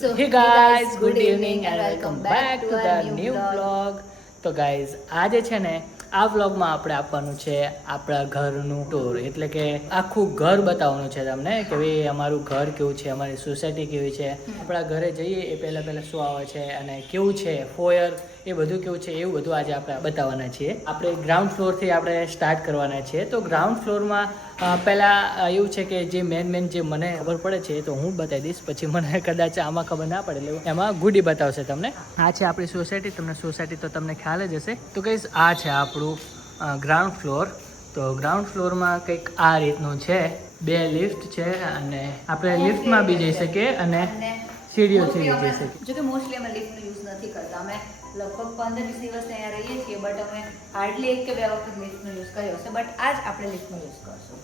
So hey guys, good evening and welcome back to the new vlog. તો guys આજે છે ને આ વ્લોગમાં આપણે આપવાનું છે આપણા ઘરનું ટૂર, એટલે કે આખું ઘર બતાવવાનું છે તમને કે ભાઈ અમારું ઘર કેવું છે, અમારી સોસાયટી કેવી છે, આપણા ઘરે જઈએ એ પહેલાં શું આવે છે અને કેવું છે ફોયર, એ બધું કેવું છે એવું બધું આજે આપણે બતાવવાના છીએ. આપણે ગ્રાઉન્ડ ફ્લોરથી આપણે સ્ટાર્ટ કરવાના છીએ. તો ગ્રાઉન્ડ ફ્લોરમાં પહેલાં એવું છે કે જે મેન જે મને ખબર પડે છે એ તો હું બતાવી દઈશ, પછી મને કદાચ આમાં ખબર ના પડે એટલે એમાં ગુડી બતાવશે તમને. આ છે આપણી સોસાયટી, તમને સોસાયટી તો તમને ખ્યાલ જ હશે. તો કહીશ આ છે આપણું ગ્રાઉન્ડ ફ્લોર. તો ગ્રાઉન્ડ ફ્લોરમાં કંઈક આ રીતનું છે, 2 લિફ્ટ છે અને આપણે લિફ્ટમાં બી જઈ શકીએ અને સીડીઓથી બી જઈ શકીએ. જો કે મોસ્ટલી અમે લિફ્ટનો યુઝ નથી કરતા. અમે લગભગ 15-20 દિવસ અહીંયા રહીએ છીએ, બટ અમે હાર્ડલી 1 કે 2 વખત લિફ્ટનો યુઝ કર્યો છે. બટ આજ આપણે લિફ્ટનો યુઝ કરશું.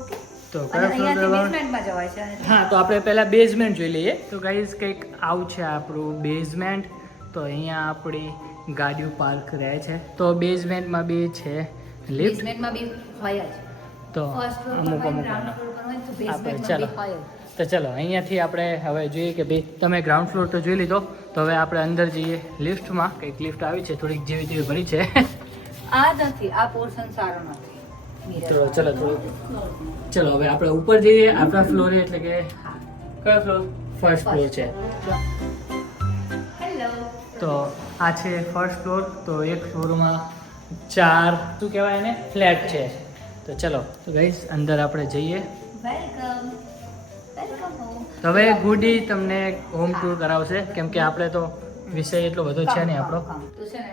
ઓકે, તો અહીંયાથી બેઝમેન્ટમાં જવાય છે. હા, તો આપણે પહેલા બેઝમેન્ટ જોઈ લઈએ. તો ગાઈઝ કંઈક આવું છે આપણું બેઝમેન્ટ. તો અહીંયા આપણી ગાડીઓ પાર્ક રહે છે. તો બેઝમેન્ટમાં બી છે લિફ્ટ. બેઝમેન્ટમાં બી હોય જ. તો અમુક આપણે ચાલો તો ચલો અહીંયાથી આપણે હવે જોઈએ કે ભાઈ તમે ગ્રાઉન્ડ ફ્લોર તો જોઈ લીધો. તો હવે આપણે અંદર જઈએ લિફ્ટમાં. કંઈક લિફ્ટ આવી છે, થોડીક જેવી તેવી ભરી છે. આ નથી, આ પોર્શન સારો નથી. તો ચલો ચલો હવે આપણે ઉપર જઈએ આપણા ફ્લોરે, એટલે કે કયો ફ્લોર? ફર્સ્ટ ફ્લોર છે. હેલો. તો આ છે ફર્સ્ટ ફ્લોર. તો એક ફ્લોરમાં 4 શું કહેવાય એને, ફ્લેટ છે. તો ચલો તો ગાઈસ અંદર આપણે જઈએ. Welcome home. તો હવે ગુડી તમને હોમ ટૂર કરાવશે, કેમ કે આપણે તો વિષય એટલો બધો છે નહીં આપણો. તો છે ને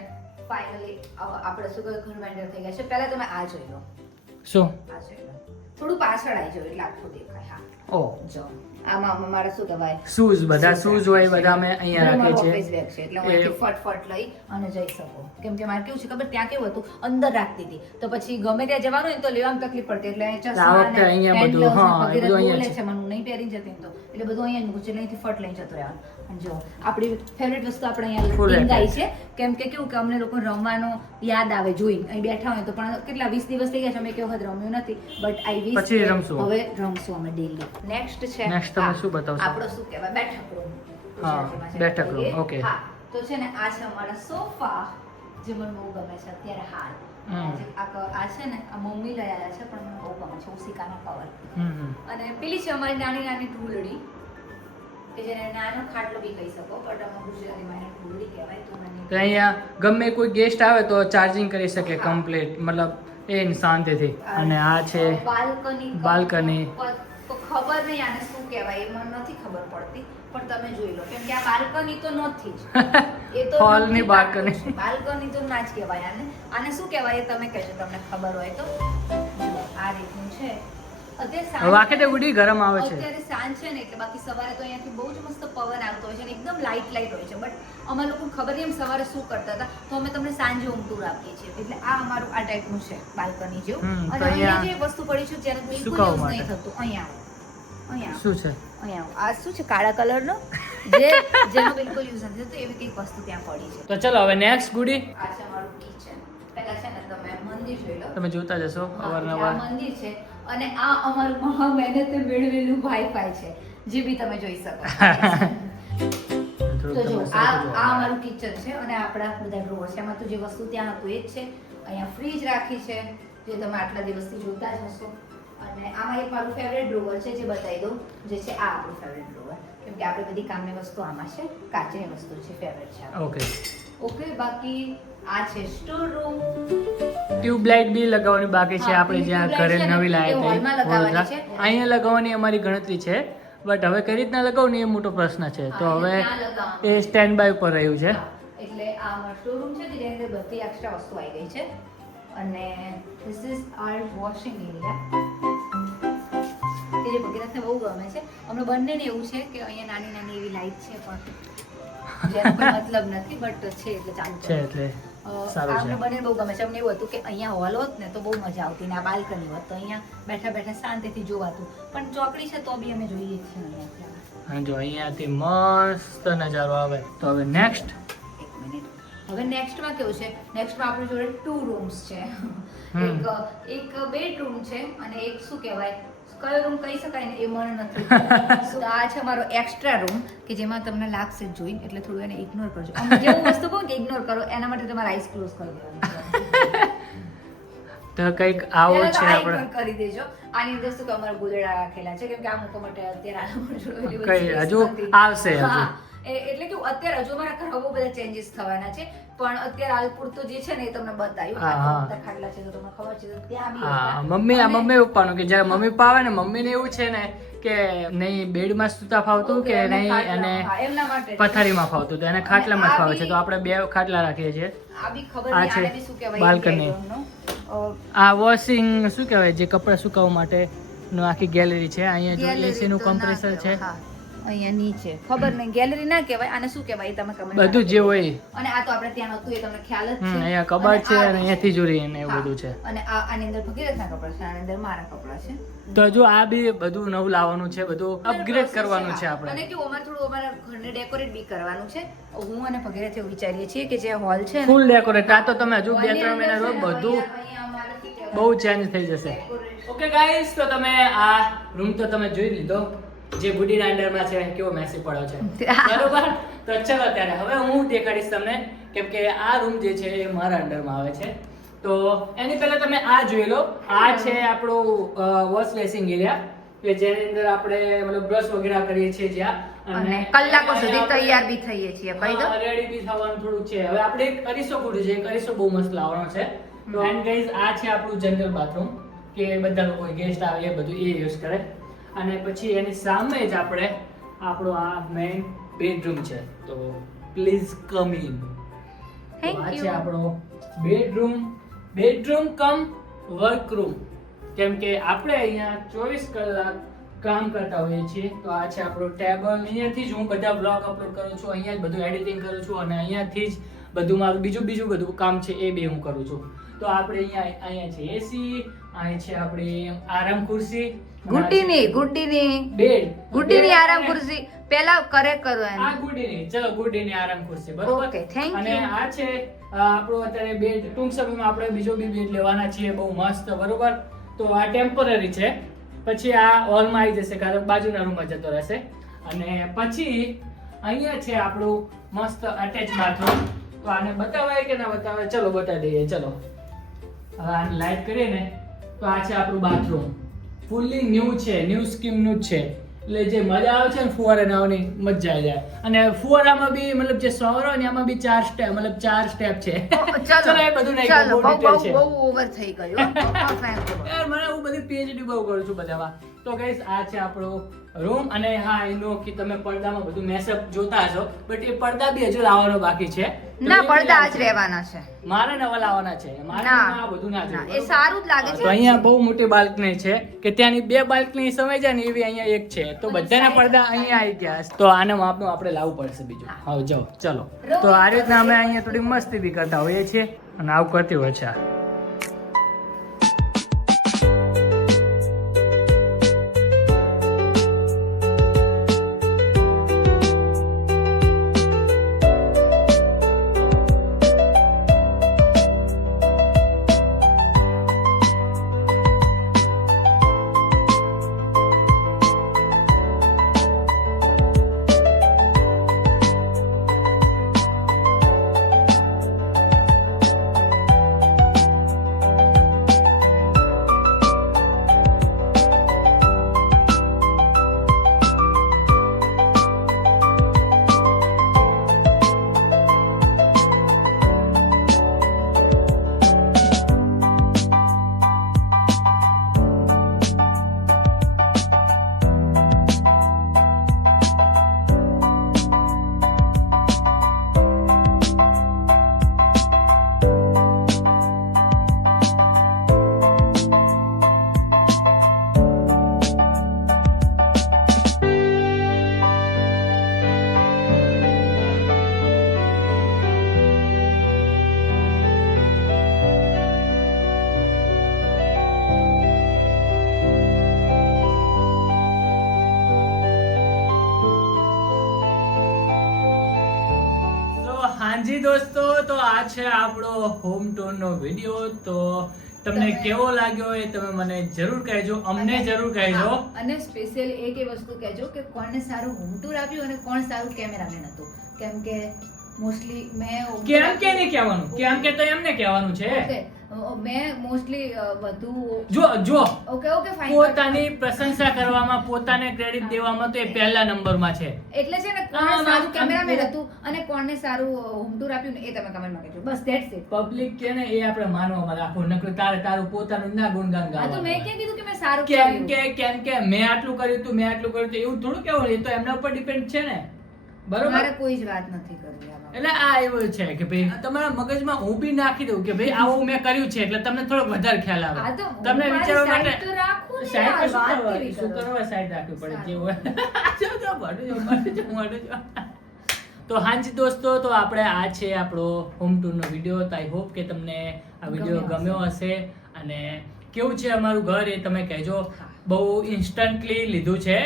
ફાઇનલી આપણે શું કહે ઘર વેન્ડર થઈ ગયા છે. પહેલા તમે આ જોઈ લો. શું? આ જોઈ લો. થોડું પાછળ આવી જાવ એટલે આખું દેખાય. હા ઓ જો આમાં મારે શું કહેવાય, શૂઝ, બધા શૂઝ હોય બધા અમે અહીંયા રાખીએ છીએ. ઓફિસ બેગ છે એટલે હું અહીંથી ફટફટ લઈ અને જઈ શકું. કેમ કે મારે કેવું છે ખબર, ત્યાં કેવું હતું અંદર રાખતી હતી, તો પછી ગમે ત્યાં જવાનું હોય તો લેવામાં તકલીફ પડતી, એટલે આ વખતે અહીંયા બધું બધું અહીંયા છે. મને નહીં પહેરી જતી તો એટલે બધું અહીંયા મૂકું છું, અહીંથી ફટ લઈને જતો રહેવાનું. અને જો આપણી ફેવરેટ વસ્તુ આપણે અહીંયા ટીંગાઈ છે, કેમ કે કેવું કે અમને લોકો રમવાનો યાદ આવે જોઈને. અહીં બેઠા હોય તો પણ કેટલા 20 દિવસ થઈ ગયા છે અમે એક વખત રમ્યું નથી, બટ આઈ પછી રમશું. હવે રમશું અમે ડેલી. નેક્સ્ટ છે તમે શું બતાવશો? આપણો શું કહેવાય, બેઠક રૂમ. હા, બેઠક રૂમ. ઓકે. હા, તો છે ને આ છે અમારા સોફા, જે મને બહુ ગમે છે અત્યારે હાલ. આ છે ને આ મમ્મી લઈ આવ્યા છે, પણ મને બહુ ગમે છે ઉસિકાનો કવર. અને પેલી છે અમારી નાની નાની ઢૂલડી, કે જેને નાનો ખાટલો બી કહી શકો, બટ અમે ગુજરાતીમાં એને ઢૂલડી કહેવાય. તો અહીંયા ગમે કોઈ ગેસ્ટ આવે તો ચાર્જિંગ કરી શકે કમ્પ્લીટ, મતલબ એ શાંતિથી. અને આ છે બાલ્કની. તો ખબર નહીં આને શું કહેવાય, એ મને નથી ખબર પડતી, પણ તમે જોઈ લો. કેમ કે આ બાલ્કની તો નથી જ, એ તો હોલની બાલ્કની. બાલ્કની તો ના જ કહેવાય. આને શું કહેવાય એ તમે કહેજો, તમને ખબર હોય તો. આ રીતનું છે. વાકેટે ગુડી ગરમ આવે છે. અત્યારે સાંજ છે ને એટલે, બાકી સવારે તો અહીંયાથી બહુ જ મસ્ત પવન આવતો હોય છે અને એકદમ લાઇટ હોય છે. બટ અમારે લોકો ખબર નહીં એમ સવારે શું કરતા હતા, તો અમે તમને સાંજે હોમ ટૂર આપીએ છીએ. એટલે આ અમારું આ ટાઈપનું છે બાલ્કની જેવું. અને અહીંયા જે વસ્તુ પડી છે જેને બિલકુલ યુઝ નહીં થતું, અહીંયા શું છે? અહીંયા આ શું છે, કાળા કલરનો, જેનો બિલકુલ યુઝ નથી થતો, એવી કંઈક વસ્તુ ત્યાં પડી છે. તો ચલો હવે નેક્સ્ટ ગુડી. આ છે અમારું કિચન. પહેલા છે ને તમે મંદિર જોઈ લો. તમે જોતા જશો અવારનવાર. મંદિર છે અને આ અમારું મહા મહેનતે મેળવેલું વાઈફાઈ છે, જે બી તમે જોઈ શકો. તો જો આ અમારું કિચન છે અને આપણા બધા ડ્રોવર છે. એમાં તો જે વસ્તુ ત્યાં હતું એ જ છે. અહીંયા ફ્રીજ રાખી છે, જે તમે આટલા દિવસથી જોતા જ હશો. અને આમાં એક મારું ફેવરેટ ડ્રોવર છે, જે બતાવી દઉં, જે છે આ આપણું ફેવરેટ ડ્રોવર. કેમ કે આપણે બધી કામની વસ્તુ આમાં છે, કાચની વસ્તુ છે, ફેવરેટ છે. ઓકે, બાકી આ છે સ્ટોર રૂમ. ટ્યુબલાઇટ બી લગાવવાની બાકી છે. આપણે જ્યાં ઘરે નવી લાયા હતા અહીંયા લગાવવાની અમારી ગણતરી છે, બટ હવે કઈ રીતના લગાવવાની એ મોટો પ્રશ્ન છે. તો હવે એ સ્ટેન્ડ બાય પર રહ્યું છે. એટલે આ અમારો સ્ટોર રૂમ છે, જેની અંદર બધી એક્સ્ટ્રા વસ્તુ આવી ગઈ છે. અને this is our washing area, કે જે ભગીરથને બહુ ગમે છે. અમને બંનેને એવું છે કે અહીંયા નાની નાની એવી લાઈટ છે, પણ જેનો કોઈ મતલબ નથી, બટ છે એટલે ચાલુ છે. એટલે આપણે બંને બહુ ગમે છે. અમને એવું હતું કે અહીંયા હોલ હોત ને તો બહુ મજા આવતી, ને આ બાલ્કની હોત તો અહીંયા બેઠા બેઠા શાંતિથી જોવાતું. પણ ચોકડી છે તો બી અમે જોઈએ છીએ અહીંયા. અને જો અહીંયાથી મસ્ત નજારો આવે. તો હવે નેક્સ્ટ. એક મિનિટ. હવે નેક્સ્ટમાં કેવું છે, નેક્સ્ટમાં આપણી જોડે 2 રૂમ્સ છે. એક બેડરૂમ છે અને એક શું કહેવાય કયો રૂમ કહી શકાય ને એ મને નથી So, આ છે અમારો એક્સ્ટ્રા રૂમ કે જેમાં તમને લાગશે જોઈ એટલે થોડું એને ઇગ્નોર કરજો આમ જે હું વસ્તુ કહું કે ઇગ્નોર કરો એના માટે તમારે આઈસ ક્લોઝ કરી દેવાની તો કંઈક આવો પહેલા તો છે આ આપણે ignore કરી દેજો આની અંદર શું કે અમારા ગોદડા રાખેલા છે કેમ કે આ મૂકવા માટે અત્યારે આના જોડેલી કઈ હજુ આવશે હજુ. હા એટલે કે અત્યારે હજુ મારા ઘરમાં બહુ બધા ચેન્જીસ થવાના છે પણ અત્યારે હાલ પૂરતું જે છે ને એ તમને બતાવ્યું હા, હા. આ ખાટલા છે તો તમને ખબર છે તો ત્યાં બી હા હતા. મમ્મી પપ્પાનું કે જ્યારે મમ્મી પપ્પા આવે ને મમ્મીને એવું છે ને કે નહીં બેડમાં સુતા ફાવતું ઓકે, કે અને નહીં ખાટલા, અને હા, એમના માટે છે. પથારીમાં ફાવતું તો એને ખાટલામાં જ અને આ ફાવે છે તો આપણે 2 ખાટલા રાખીએ છીએ આ બી ખબર આ નહીં છે આને બી શું કહેવાય balcony. I don't know. આ વોશિંગ શું કહેવાય જે કપડાં સુકાવવા માટે નો આખી ગેલેરી છે અહીંયા જો Gallery એસી નું તો ના કમ્પ્રેસર છે કહેવાય, હા. અહીંયા નીચે ખબર નહીં ગેલેરી ના કહેવાય આને શું કહેવાય એ તમે comment બધું જે હોય અને આ તો આપણે ત્યાં હતું એ તમને ખ્યાલ જ છે અહીંયા કબાટ છે આ અને બી અહીંયા તિજોરી ને એવું હા. બધું છે અને આની અંદર ભગીરથના કપડાં છે આની અંદર મારા કપડાં છે તો જો આ બી બધું નવું લાવવાનું છે બધું અપગ્રેડ કરવાનું છે અને આપણે કેવું અમારે થોડું અમારા ઘરને ડેકોરેટ બી કરવાનું છે હું અને ભગીરથ એવું વિચારીએ છીએ કે જે હોલ છે ને, ફૂલ ડેકોરેટ આ તો તમે હજુ 2-3 મહિના રહો અહીંયા- બધું અહીંયા અમારે શું કહેવાય? બહુ ચેન્જ થઈ જશે ઓકે ગાઈસ તો તમે આ રૂમ તો તમે જોઈ લીધો જે ગુડીના અંડરમાં છે કેવો મેસી પડ્યો છે બરોબર તો ચલો ત્યારે હવે હું દેખાડીશ તમને કેમ કે આ રૂમ જે છે એ મારા અંડરમાં આવે છે તો એની પહેલા તમે આ જોઈ લો આ છે આપણું વોશ બેસિંગ એરિયા કે જેની અંદર આપણે મતલબ બ્રશ વગેરે કરીએ છીએ જ્યાં અને કલાકો સુધી તૈયાર બી થઈએ છીએ કહી દો રેડી બી થવાનું થોડું છે હવે આપણે એક અરીસો ખોટું છે એક અરીસો બહુ મસ્ત લાવવાનો છે તો એન્ડ ગાઈઝ આ છે આપણું જનરલ બાથરૂમ કે બધા લોકો ગેસ્ટ આવે એ બધું એ યુઝ કરે અને પછી એની સામે જ આપણે આપણો આ મેઇન બેડરૂમ છે તો પ્લીઝ કમ ઇન Thank આ you. છે આપણો બેડરૂમ કમ વર્કરૂમ કેમ કે આપણે અહીંયા 24 કલાક કામ કરતા હોઈએ છીએ તો આ છે આપણો ટેબલ અહીંયાથી જ હું બધા બ્લોગ અપલોડ કરું છું અહીંયા જ બધું એડિટિંગ કરું છું અને અહીંયાથી જ બધું મારું બીજું બધું કામ છે એ બી હું કરું છું તો આપણે અહીંયા છે એસી અહીં છે આપણી આરામ ખુરશી ગુડ્ડીની બેડ ગુડ્ડીની આરામ ખુરશી પહેલા કરે કરો આ એને ગુડીની આરામ ખુરશી બરોબર Okay, thank અને you. આ છે આપણો અત્યારે બેડ ટૂંક સમયમાં આપણે બીજો બી બેડ લેવાના છીએ બહુ મસ્ત બરોબર તો આ ટેમ્પરરી છે પછી આ હોલમાં આવી જશે કારણ બાજુના રૂમમાં જતો રહેશે અને પછી અહીંયા છે આપણું મસ્ત અટેચ બાથરૂમ તો આને બતાવાય કે ના બતાવાય ચલો બતાવી દઈએ ચલો હવે આને લાઈટ કરીએ ને તો આ છે આપણું બાથરૂમ ફૂલ્લી ન્યૂ છે ન્યૂ સ્કીમનું જ છે એટલે જે મજા આવે છે ને ફુવારે નાવાની મજા આવી જાય અને ફુવારામાં બી મતલબ જે સવાર હોય ને એમાં બી 4 સ્ટેપ છે ચલો એ બધું નહીં ચાલો બહુ detail છે બહુ ઓવર થઈ ગયું યાર મને હું બધી પીએચડી બહુ કરું છું બધામાં તો ગાઈસ આ છે આપણો રૂમ અને હા એનો કે તમે પડદામાં બધું મેસઅપ જોતા હશો બટ એ પડદા બી હજુ લાવવાનો બાકી છે તો ના એ બી પડદા લાવશે. જ રહેવાના છે મારે નવા લાવવાના છે મારે ના. આ બધું ના ના, જોઈએ એ સારું જ લાગે તો છે અહીંયા બહુ મોટી બાલ્કની છે કે ત્યાંની 2 બાલ્કની સમય જાય ને એવી અહીંયા એક છે તો બધાના પડદા અહીંયા આવી ગયા તો આને માપનું આપણે લાવવું પડશે બીજું હા જાઓ ચલો તો આ રીતના અમે અહીંયા થોડી મસ્તી બી કરતા હોઈએ છીએ અને આવું કરતી હોય છે આ. હાજી દોસ્તો તો આ છે આપણો હોમ ટૂર નો વિડીયો તો તમને કેવો લાગ્યો એ તમે મને જરૂર કહેજો, અમને જરૂર કહેજો. અને સ્પેશિયલ એક એ વસ્તુ કહેજો કે કોને સારું હોમ ટૂર આપ્યું અને કોણ સારું કેમેરામેન હતું. કેમ કે મોસ્ટલી મેં કેમ કે નહીં કહેવાનું, કેમ કે તો એમને કહેવાનું છે. મેં મોસ્ટલી વધુ જો ઓકે ફાઇન પોતાની પ્રશંસા કરવામાં, પોતાને ક્રેડિટ દેવામાં તો એ પહેલા નંબરમાં છે. એટલે છે ને કોણ સારું કેમેરામેન હતું અને કોને સારું હોમ ટૂર આપ્યું ને એ તમે કમેન્ટમાં કહેજો. બસ ધેટ્સ ઇટ. પબ્લિક કે ને એ આપણે માનવામાં રાખવું, નકર તારું પોતાનું ના ગુણગાન આ તો ગાવાનું. મેં ક્યાં કીધું કે મેં સારું કેમ કે મેં આટલું કર્યું તું, મેં આટલું કર્યું તું, એવું થોડું કેવું, એ તો એમના ઉપર ડિપેન્ડ છે ને. બરોબર? મારે કોઈ જ વાત નથી કરવી આમાં. એટલે આ એવું છે કે ભાઈ તમારા મગજમાં હું બી નાખી દઉં કે ભાઈ આવું મેં કર્યું છે, એટલે તમને થોડોક વધારે ખ્યાલ આવે. આ તો તમને હું વિચારવા મારી માટે side તો રાખું ને side યાર, તો શું વાત કરવા? કેવી શું કરો? કરવા side રાખવી પડે? જે હોય. જો, મારું જો. તો હાજી દોસ્તો, તો આપણે આ છે આપણો હોમ ટૂર નો વિડીયો. તો આઈ હોપ કે તમને આ વિડીયો ગમ્યો હશે. અને કેવું છે અમારું ઘર એ તમે કહેજો. બહુ ઇન્સ્ટન્ટલી લીધું છે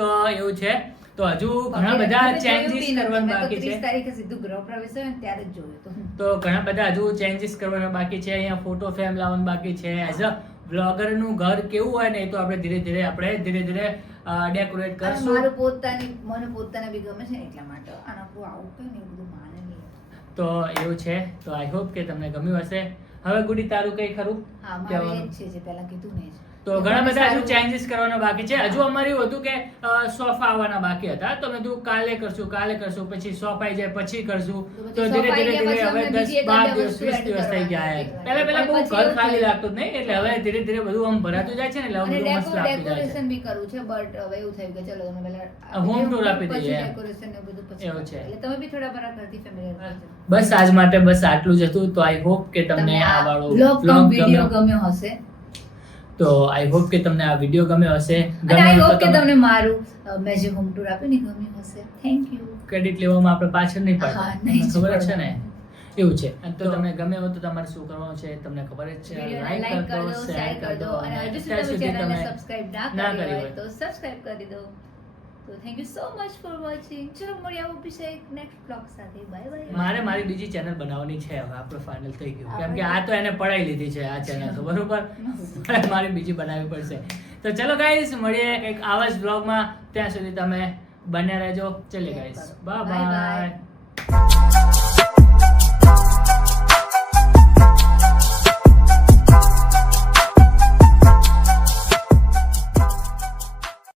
તો એવું છે. તો હજુ ઘણા બધા ચેન્જીસ કરવાના બાકી છે. 30 તારીખે સીધું ગૃહ પ્રવેશ હોય ને ત્યારે જ જોયું હતું. તો ઘણા બધા હજુ ચેન્જીસ કરવાના બાકી છે. અહીંયા ફોટો ફ્રેમ લાવવાનું બાકી છે. એઝ અ બ્લોગર નું ઘર કેવું હોય ને એ તો આપણે ધીરે ધીરે ડેકોરેટ અને કરશું. મને પોતાને બી ગમે છે ને એટલા માટે. અને આપણું આવું કઈ ને એવું બધું માને નહીં. તો એવું છે. તો આઈ હોપ કે તમને ગમ્યું હશે. હવે ગુડી તારું કઈ ખરું હા, મારે એ જ છે જે પહેલા કીધું ને જ. તો ઘણા બધા હજુ ચેન્જીસ કરવાના બાકી છે. હજુ અમારે એવું હતું કે સોફા આવવાના બાકી હતા. તો મેં કીધું કાલે કરશું, પછી સોફા આવી જાય પછી કરશું. તો ધીરે ધીરે હવે 10-12 દિવસ 20 દિવસ થઈ ગયા. પહેલા બહુ ઘર ખાલી લાગતું જ નહીં, એટલે હવે ધીરે બધું આમ ભરાતું જાય છે ને, એટલે અને બધું મસ્ત લાગતું જાય છે. ડેકોરેશન બી કરવું છે, બટ હવે એવું થયું કે ચલો તમે પહેલા Home tour આપી દઈએ. પછી ડેકોરેશન ને બધું પછી એવું છે. એટલે તમે બી થોડા બરા કરતી ફેમિલી બસ આજ માટે બસ આટલું જ હતું. તો આઈ હોપ કે તમને આ વાળો બ્લોગ વિડિયો ગમ્યો. ગમ્યો હશે. તો આઈ હોપ કે તમને આ વિડીયો ગમ્યો હશે. અને આઈ ગમ્યો હોપ તો કે તમે તમને મારું મેં જે હોમ ટૂર આપ્યું ને ગમ્યું હશે. Thank you. ક્રેડિટ લેવામાં આપણે પાછળ નહીં હા, પડતા, નહીં જ ખબર જ છે ને. પડવાનું. એવું છે. અને તો તમને ગમે હોય તો તમારે શું કરવાનું છે તમને ખબર જ છે. વિડિયોને લાઈક લાઈક કરી દો, શેર કરી દો. અને હજુ અત્યાર સુધી સુધી ચેનલને તમે સબસ્ક્રાઇબ ના ના કરી કરી હોય હોય તો સબસ્ક્રાઇબ કરી દો. તો thank you so much for watching. ચલો મળીએ આવો અભિષેક નેક્સ્ટ બ્લોગ સાથે. Bye bye. મારે મારી બીજી ચેનલ બનાવવાની છે. હવે આપણે ફાઇનલ થઈ ગયું, કેમ કે આ તો એને પડાઈ લીધી છે આ ચેનલ, તો બરોબર. મારે બીજી બનાવવી પડશે. તો ચલો ગાઈસ, મળીએ એક આવા જ બ્લોગમાં. ત્યાં સુધી તમે બન્યા રહેજો. ચલે ગાઈસ, બાય બાય.